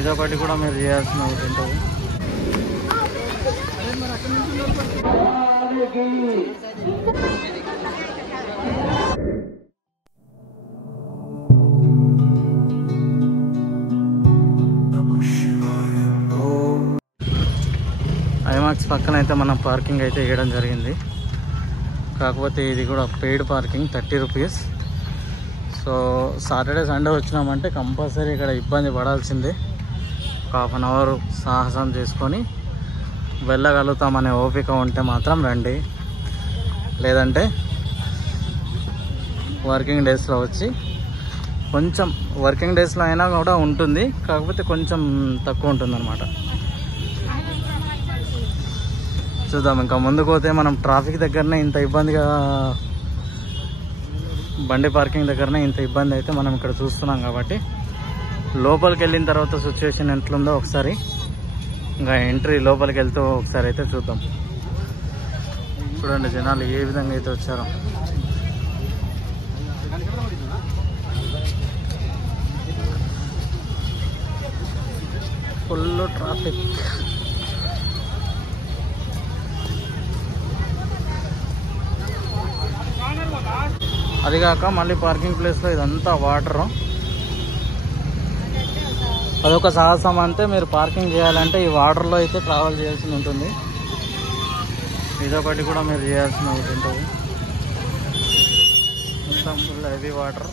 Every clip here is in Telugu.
ఇదొకటి కూడా మీరు చేయాల్సిన ఒకటి ఉంటుంది. ఐమాక్స్ పక్కన అయితే మనం పార్కింగ్ అయితే వేయడం జరిగింది. కాకపోతే ఇది కూడా paid parking 30 rupees. So Saturday Sunday వచ్చినామంటే కంపల్సరీ ఇక్కడ ఇబ్బంది పడాల్సిందే. ఒక ½ అన్ అవర్ సాహసం చేసుకొని వెళ్ళగలుగుతామనే ఓపిక ఉంటే మాత్రం రండి. లేదంటే వర్కింగ్ డేస్లో వచ్చి కొంచెం వర్కింగ్ డేస్లో అయినా కూడా ఉంటుంది, కాకపోతే కొంచెం తక్కువ ఉంటుంది అన్నమాట. చూద్దాం. ఇంకా ముందుకు పోతే మనం ట్రాఫిక్ దగ్గరనే ఇంత ఇబ్బందిగా, బండి పార్కింగ్ దగ్గరనే ఇంత ఇబ్బంది అయితే మనం ఇక్కడ చూస్తున్నాం. కాబట్టి లోపలికి వెళ్ళిన తర్వాత సిచ్యువేషన్ ఎట్లుందో ఒకసారి ఇంకా ఎంట్రీ లోపలికి వెళ్తూ ఒకసారి అయితే చూద్దాం. చూడండి జనాలు ఏ విధంగా అయితే వచ్చారో. Full traffic. అదిగాక మళ్ళీ పార్కింగ్ ప్లేస్లో ఇదంతా వాటరు. అదొక సాహసం. అంతే మీరు పార్కింగ్ చేయాలంటే ఈ వాటర్లో అయితే ట్రావెల్ చేయాల్సి ఉంటుంది. ఇదొకటి కూడా మీరు చేయాల్సిన ఒకటి ఉంటుంది. మొత్తం ఫుల్ హెవీ వాటర్.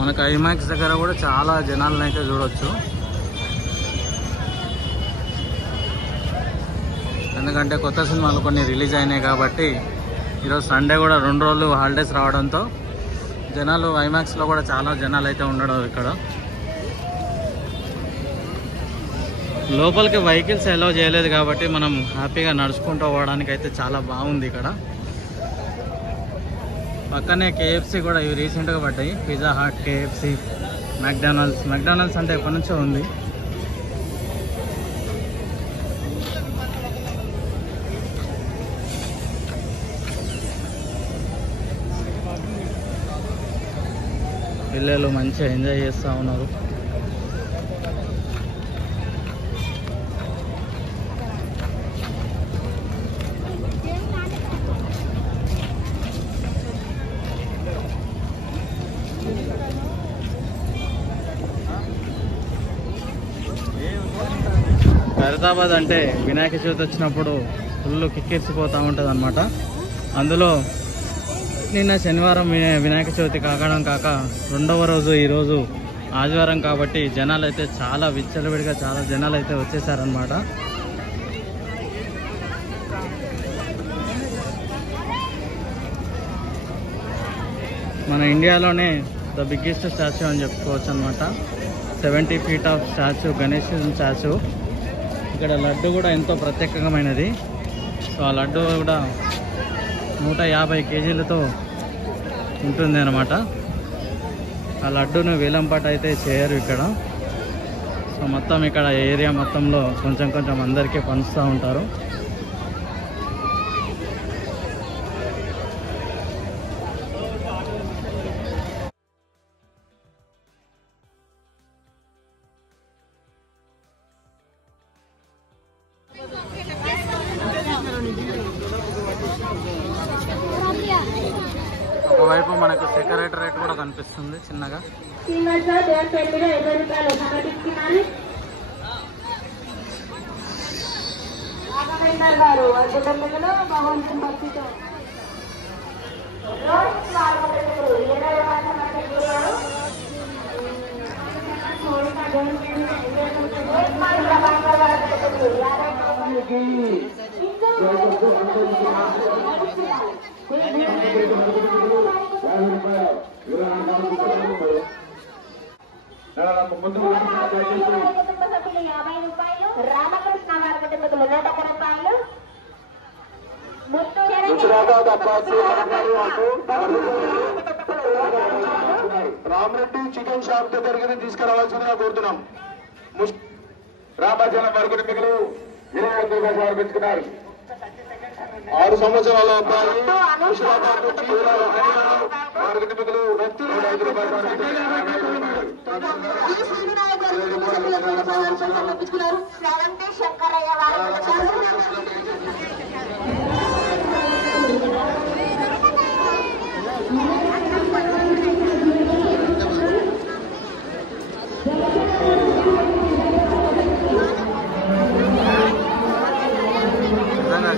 మనకు ఐమాక్స్ దగ్గర కూడా చాలా జనాలను అయితే చూడొచ్చు. ఎందుకంటే కొత్త సినిమాలు కొన్ని రిలీజ్ అయినాయి కాబట్టి ఈరోజు సండే కూడా 2 రోజులు హాలిడేస్ రావడంతో జనాలు ఐమాక్స్లో కూడా చాలా జనాలు అయితే ఉండడం. ఇక్కడ లోపలికి వెహికల్స్ అలౌ చేయలేదు కాబట్టి మనం హ్యాపీగా నడుచుకుంటూ పోవడానికి అయితే చాలా బాగుంది. ఇక్కడ పక్కనే కేఎఫ్సీ కూడా ఇవి రీసెంట్గా పడ్డాయి. పిజ్జా హట్, కేఎఫ్సీ, మెక్డానల్డ్స్ అంటే ఎప్పటి నుంచో ఉంది. పిల్లలు మంచిగా ఎంజాయ్ చేస్తూ ఉన్నారు. ఖైరతాబాద్ అంటే వినాయక చవితి వచ్చినప్పుడు ఫుల్ కిక్కిరిసిపోతూ ఉంటుంది అన్నమాట. అందులో నిన్న శనివారం వినాయక చవితి కాకడం కాక 2వ రోజు ఈరోజు ఆదివారం కాబట్టి జనాలు అయితే చాలా విచ్చలవిడిగా చాలా జనాలు అయితే వచ్చేసారనమాట. మన ఇండియాలోనే ద బిగ్గెస్ట్ స్టాచ్యూ అని చెప్పుకోవచ్చు అనమాట. 70 feet of statue, Ganesh statue. ఇక్కడ లడ్డు కూడా ఎంతో ప్రత్యేకమైనది. సో ఆ లడ్డు కూడా 150 కేజీలతో ఉంటుంది అన్నమాట. ఆ లడ్డూను వేలంపాట అయితే చేయరు ఇక్కడ. సో మొత్తం ఇక్కడ ఏరియా మొత్తంలో కొంచెం కొంచెం అందరికీ పంచుతూ ఉంటారు. ఒకవైపు మనకు సెక్రటరేట్ కూడా కనిపిస్తుంది చిన్నగా. కుటుంబ సభ్యులు 50 రూపాయలు, రామకృష్ణ వారి కుటుంబకులు 101 రూపాయలు, రామరెడ్డి చికెన్ షాప్ దగ్గరికి తీసుకురావాల్సిందిగా కోరుతున్నాం. రామాచలం వారి కుటుంబకులు 25 రూపాయలు సమర్పించుకున్నారు. 6 సంవత్సరాల అబ్బాయి వారి కుటుంబకులు 105 రూపాయలు సమర్పించుకున్నారు. శ్రవంతి శంకరయ్య వారి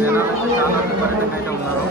జనాలు చాలా విపరీతంగా అయితే ఉన్నారు.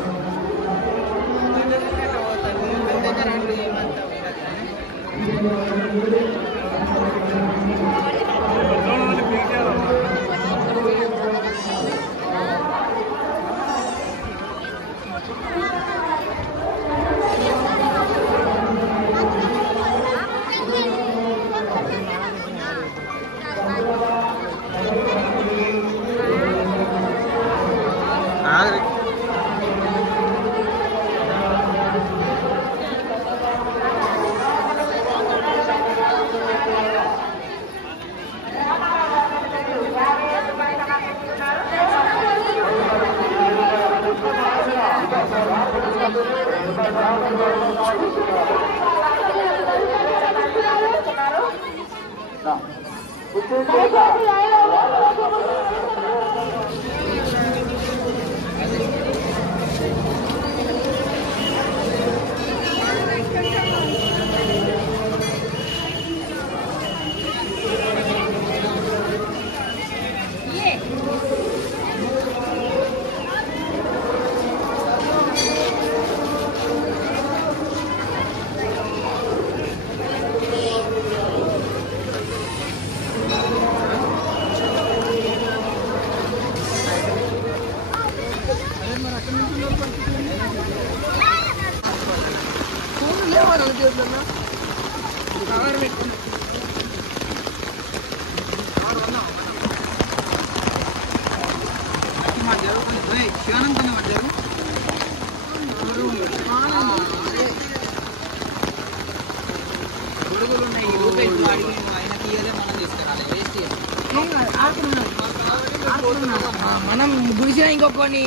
మనం గుడిసిన ఇంకొకని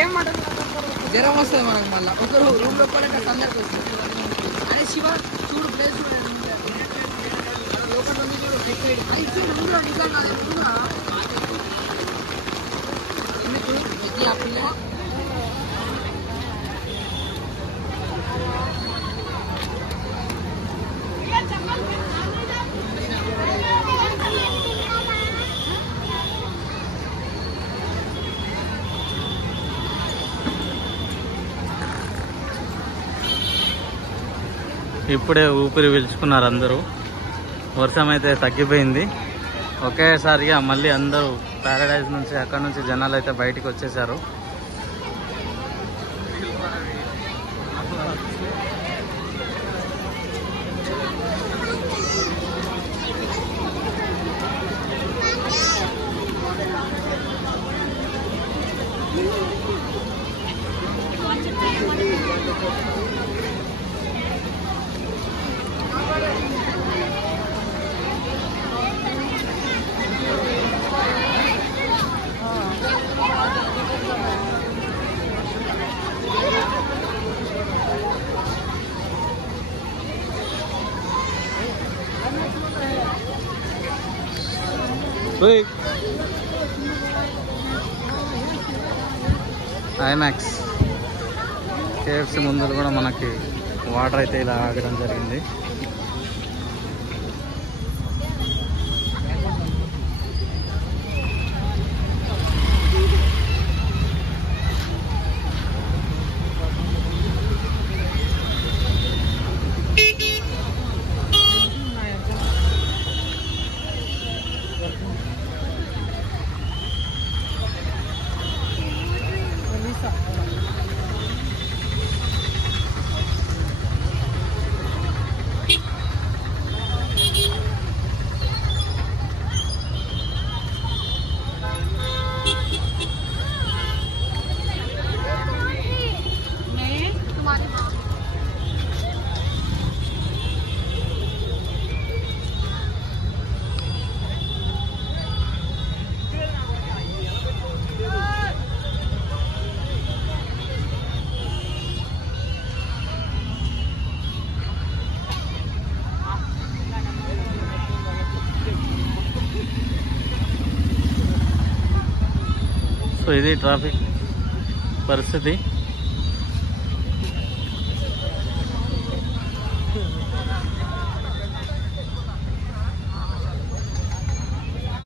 ఏమంట జ్వరం వస్తుంది మనకు. మళ్ళీ ఒకరు రూమ్ లో అందరికి వస్తుంది అదే శివ చూడు ప్లేస్ నిజంగా ఆ పిల్ల ఇప్పుడే ఊపిరి పీల్చుకున్నారు అందరూ. వర్షం అయితే తగ్గిపోయింది. ఒకేసారిగా మళ్ళీ అందరూ ప్యారడైజ్ నుంచి అక్కడ నుంచి జనాలు అయితే బయటికి వచ్చేసారు. ఐమాక్స్ కేఎఫ్సి ముందు కూడా మనకి వాటర్ అయితే ఇలా ఆగడం జరిగింది. సో ఇది ట్రాఫిక్ పరిస్థితి.